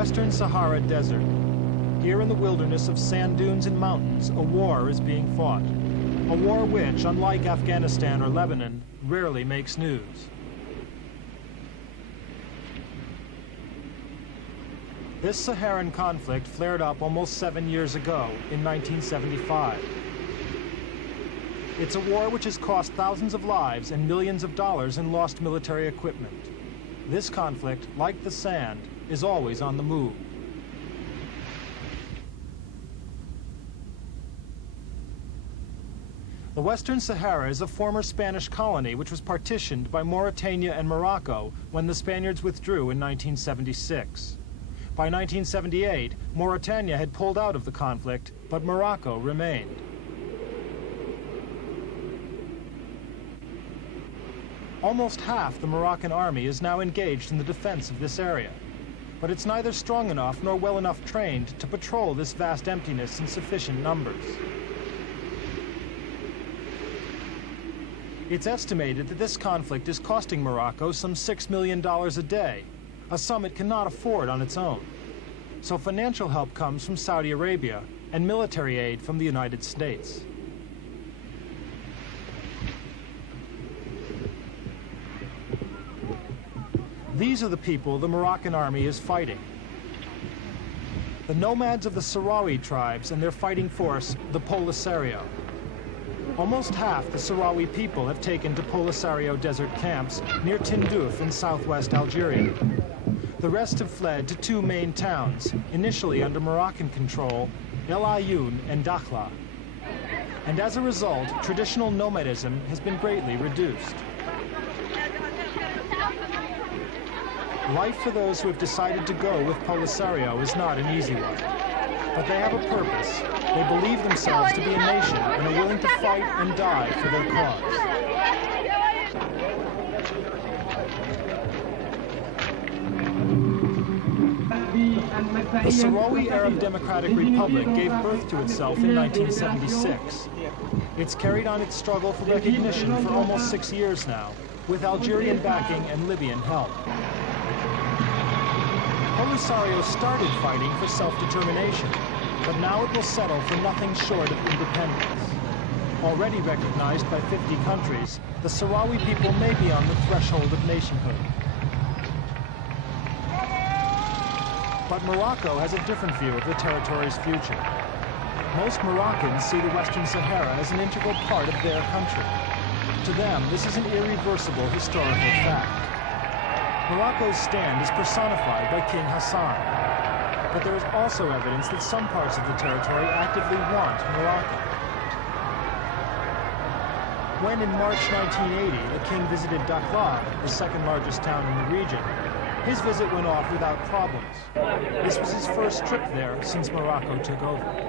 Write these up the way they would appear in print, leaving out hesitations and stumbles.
Western Sahara Desert. Here in the wilderness of sand dunes and mountains, a war is being fought. A war which, unlike Afghanistan or Lebanon, rarely makes news. This Saharan conflict flared up almost 7 years ago, in 1975. It's a war which has cost thousands of lives and millions of dollars in lost military equipment. This conflict, like the sand, is always on the move. The Western Sahara is a former Spanish colony which was partitioned by Mauritania and Morocco when the Spaniards withdrew in 1976. By 1978, Mauritania had pulled out of the conflict, but Morocco remained. Almost half the Moroccan army is now engaged in the defense of this area, but it's neither strong enough nor well enough trained to patrol this vast emptiness in sufficient numbers. It's estimated that this conflict is costing Morocco some $6 million a day, a sum it cannot afford on its own. So financial help comes from Saudi Arabia and military aid from the United States. These are the people the Moroccan army is fighting. The nomads of the Sahrawi tribes and their fighting force, the Polisario. Almost half the Sahrawi people have taken to Polisario desert camps near Tindouf in southwest Algeria. The rest have fled to two main towns, initially under Moroccan control, El Ayoun and Dakhla. And as a result, traditional nomadism has been greatly reduced. Life for those who have decided to go with Polisario is not an easy one. But they have a purpose. They believe themselves to be a nation and are willing to fight and die for their cause. The Sahrawi Arab Democratic Republic gave birth to itself in 1976. It's carried on its struggle for recognition for almost 6 years now, with Algerian backing and Libyan help. Polisario started fighting for self-determination, but now it will settle for nothing short of independence. Already recognized by 50 countries, the Sahrawi people may be on the threshold of nationhood. But Morocco has a different view of the territory's future. Most Moroccans see the Western Sahara as an integral part of their country. To them, this is an irreversible historical fact. Morocco's stand is personified by King Hassan. But there is also evidence that some parts of the territory actively want Morocco. When in March 1980 the king visited Dakhla, the second largest town in the region, his visit went off without problems. This was his first trip there since Morocco took over.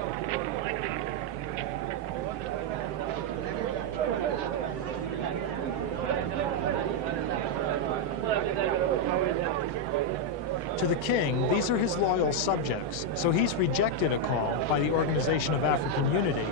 To the king, these are his loyal subjects, so he's rejected a call by the Organization of African Unity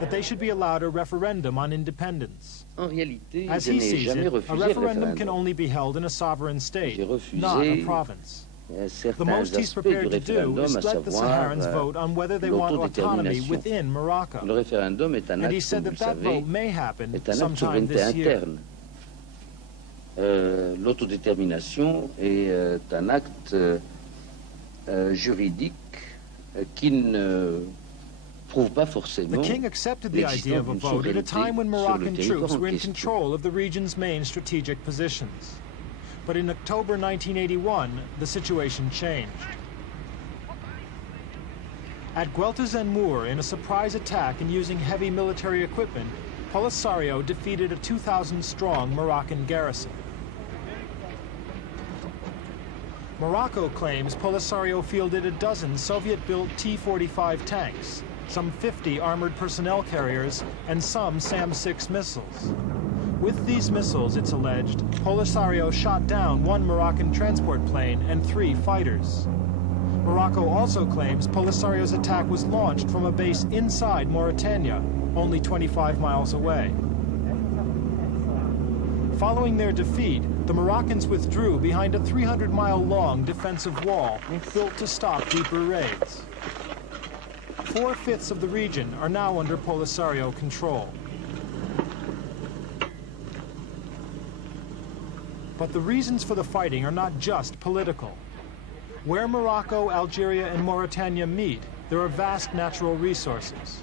that they should be allowed a referendum on independence. As he sees it, a referendum can only be held in a sovereign state, not a province. The most he's prepared to do is let the Saharans vote on whether they want autonomy within Morocco. And he said that that vote may happen sometime this year. L'autodétermination est un acte juridique qui ne prouve pas forcément. The king accepted the idea of a vote at a time when Moroccan troops were in control of the region's main strategic positions. But in October 1981, the situation changed. At Gueltas and Mour, in a surprise attack and using heavy military equipment, Polisario defeated a 2,000-strong Moroccan garrison. Morocco claims Polisario fielded a dozen Soviet-built T-45 tanks, some 50 armored personnel carriers, and some SAM-6 missiles. With these missiles, it's alleged, Polisario shot down one Moroccan transport plane and 3 fighters. Morocco also claims Polisario's attack was launched from a base inside Mauritania, only 25 miles away. Following their defeat, the Moroccans withdrew behind a 300-mile-long defensive wall built to stop deeper raids. 4/5 of the region are now under Polisario control. But the reasons for the fighting are not just political. Where Morocco, Algeria, and Mauritania meet, there are vast natural resources.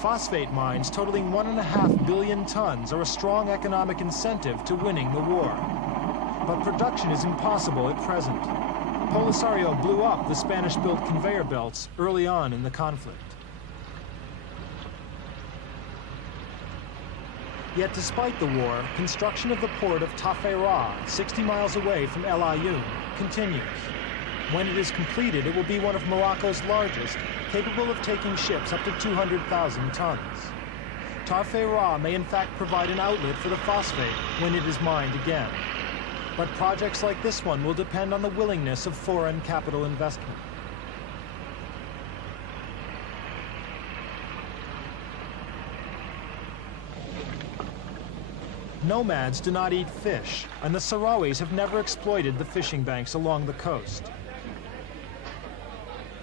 Phosphate mines totaling 1.5 billion tons are a strong economic incentive to winning the war. But production is impossible at present. Polisario blew up the Spanish-built conveyor belts early on in the conflict. Yet despite the war, construction of the port of Sahara, 60 miles away from El Ayoun, continues. When it is completed, it will be one of Morocco's largest, capable of taking ships up to 200,000 tons. Sahara may in fact provide an outlet for the phosphate when it is mined again. But projects like this one will depend on the willingness of foreign capital investment. Nomads do not eat fish, and the Sahrawis have never exploited the fishing banks along the coast.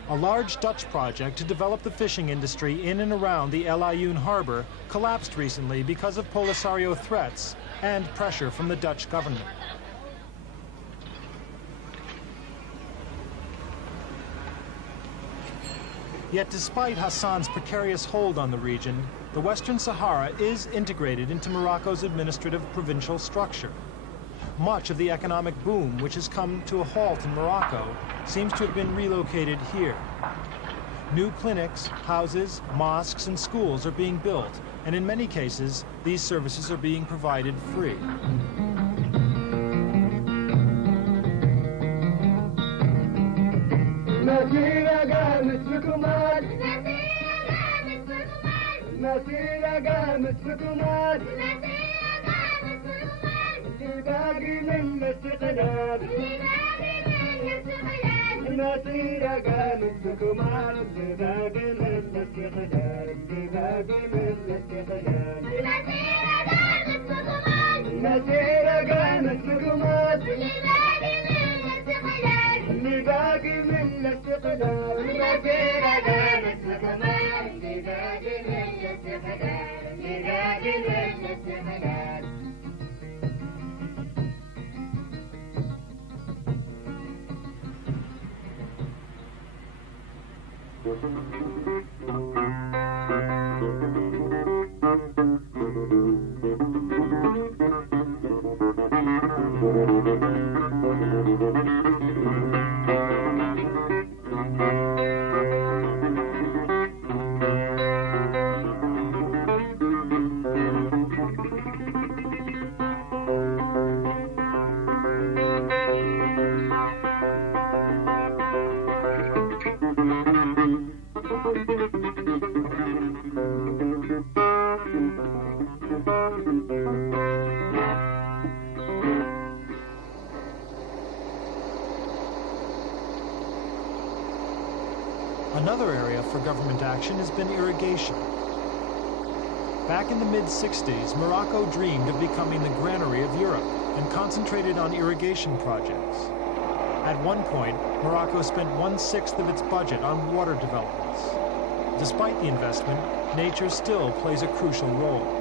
A large Dutch project to develop the fishing industry in and around the El Ayoun harbor collapsed recently because of Polisario threats and pressure from the Dutch government. Yet despite Hassan's precarious hold on the region, the Western Sahara is integrated into Morocco's administrative provincial structure. Much of the economic boom which has come to a halt in Morocco seems to have been relocated here. New clinics, houses, mosques, and schools are being built, and in many cases, these services are being provided free. Another area for government action has been irrigation. Back in the mid-60s, Morocco dreamed of becoming the granary of Europe and concentrated on irrigation projects. At one point, Morocco spent 1/6 of its budget on water developments. Despite the investment, nature still plays a crucial role.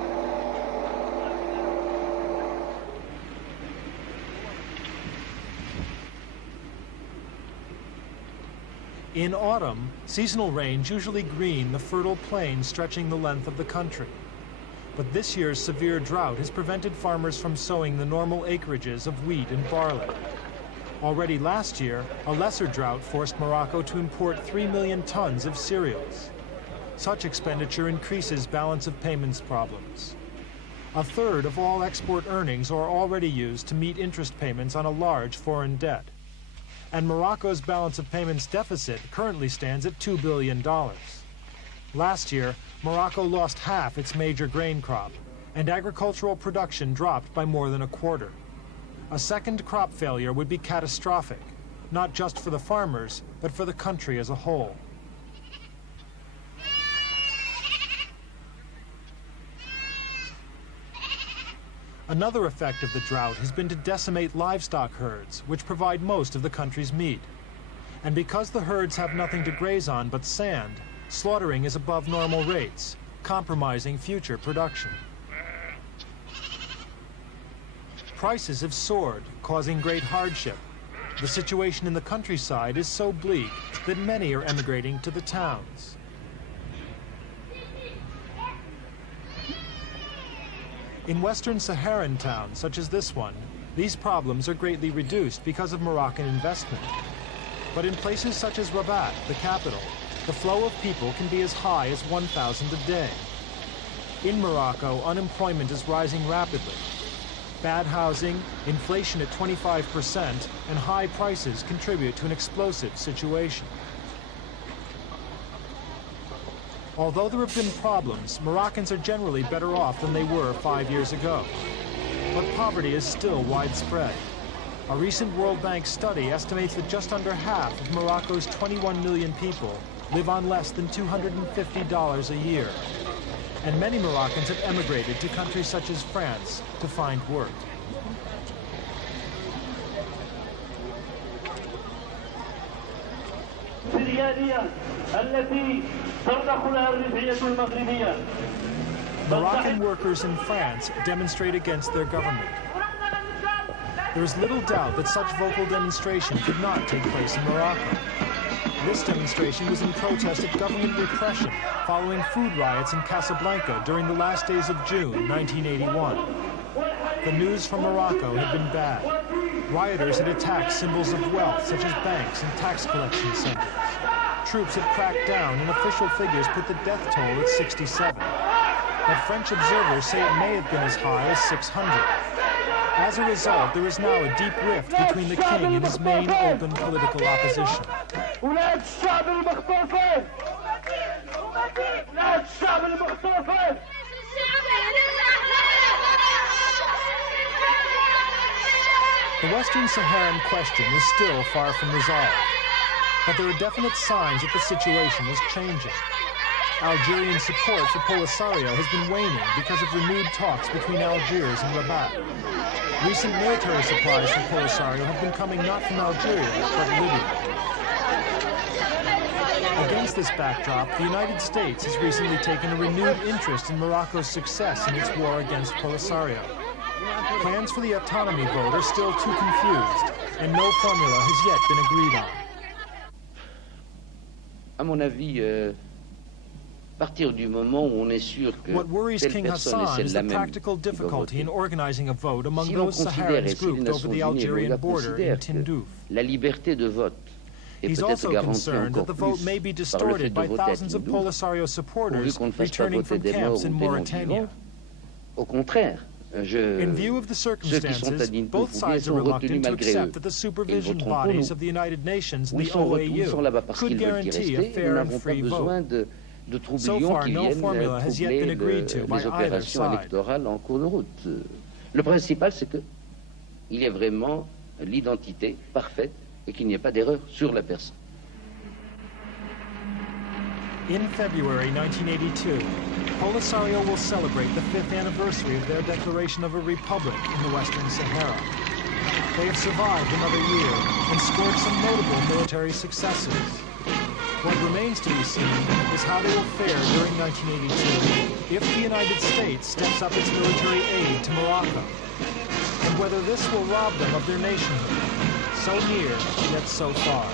In autumn, seasonal rains usually green the fertile plains stretching the length of the country. But this year's severe drought has prevented farmers from sowing the normal acreages of wheat and barley. Already last year, a lesser drought forced Morocco to import 3 million tons of cereals. Such expenditure increases balance of payments problems. 1/3 of all export earnings are already used to meet interest payments on a large foreign debt. And Morocco's balance of payments deficit currently stands at $2 billion. Last year, Morocco lost half its major grain crop, and agricultural production dropped by more than 1/4. A second crop failure would be catastrophic, not just for the farmers, but for the country as a whole. Another effect of the drought has been to decimate livestock herds, which provide most of the country's meat. And because the herds have nothing to graze on but sand, slaughtering is above normal rates, compromising future production. Prices have soared, causing great hardship. The situation in the countryside is so bleak that many are emigrating to the towns. In Western Saharan towns, such as this one, these problems are greatly reduced because of Moroccan investment. But in places such as Rabat, the capital, the flow of people can be as high as 1,000 a day. In Morocco, unemployment is rising rapidly. Bad housing, inflation at 25%, and high prices contribute to an explosive situation. Although there have been problems, Moroccans are generally better off than they were 5 years ago. But poverty is still widespread. A recent World Bank study estimates that just under half of Morocco's 21 million people live on less than $250 a year. And many Moroccans have emigrated to countries such as France to find work. Moroccan workers in France demonstrate against their government. There is little doubt that such vocal demonstration could not take place in Morocco. This demonstration was in protest of government repression following food riots in Casablanca during the last days of June 1981. The news from Morocco had been bad. Rioters had attacked symbols of wealth such as banks and tax collection centers. Troops had cracked down and official figures put the death toll at 67. But French observers say it may have been as high as 600. As a result, there is now a deep rift between the king and his main open political opposition. The Western Saharan question is still far from resolved, but there are definite signs that the situation is changing. Algerian support for Polisario has been waning because of renewed talks between Algiers and Rabat. Recent military supplies for Polisario have been coming not from Algeria, but Libya. Against this backdrop, the United States has recently taken a renewed interest in Morocco's success in its war against Polisario. Plans for the autonomy vote are still too confused, and no formula has yet been agreed on. À mon avis, what worries King Hassan is the practical difficulty in organizing a vote among those Saharians grouped over the Algerian border in Tindouf. He's also concerned that the vote may be distorted by thousands of Polisario supporters returning from camps in Mauritania. In view of the circumstances, both sides are reluctant to accept that the supervision bodies of the United Nations and the OAU could guarantee a fair and free vote. So far, no formula has yet been agreed to by either side. Le principal, c'est qu'il y ait vraiment l'identité parfaite et qu'il n'y ait pas d'erreur sur la personne. In February 1982, Polisario will celebrate the 5th anniversary of their declaration of a republic in the Western Sahara. They have survived another year and scored some notable military successes. What remains to be seen is how they will fare during 1982 if the United States steps up its military aid to Morocco, and whether this will rob them of their nationhood, so near yet so far.